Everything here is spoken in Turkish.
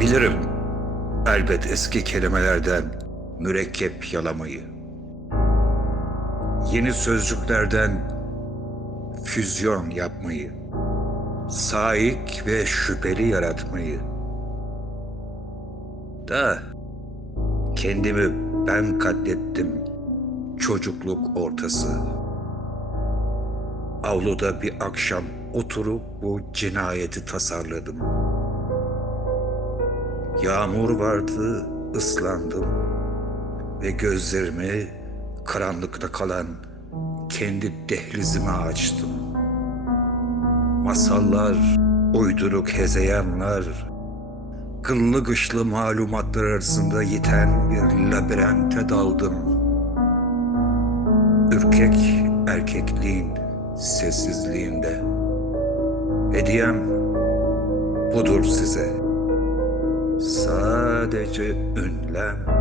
Bilirim elbet eski kelimelerden mürekkep yalamayı. Yeni sözcüklerden füzyon yapmayı. Saik ve şüpheli yaratmayı. Da kendimi ben katlettim çocukluk ortası. Avluda bir akşam oturup bu cinayeti tasarladım. Yağmur vardı, ıslandım ve gözlerimi karanlıkta kalan kendi dehlizime açtım. Masallar, uyduruk hezeyanlar, kıllı kışlı malumatlar arasında yiten bir labirente daldım. Ürkek erkekliğin sessizliğinde. Hediyem budur size. Sadece ünlem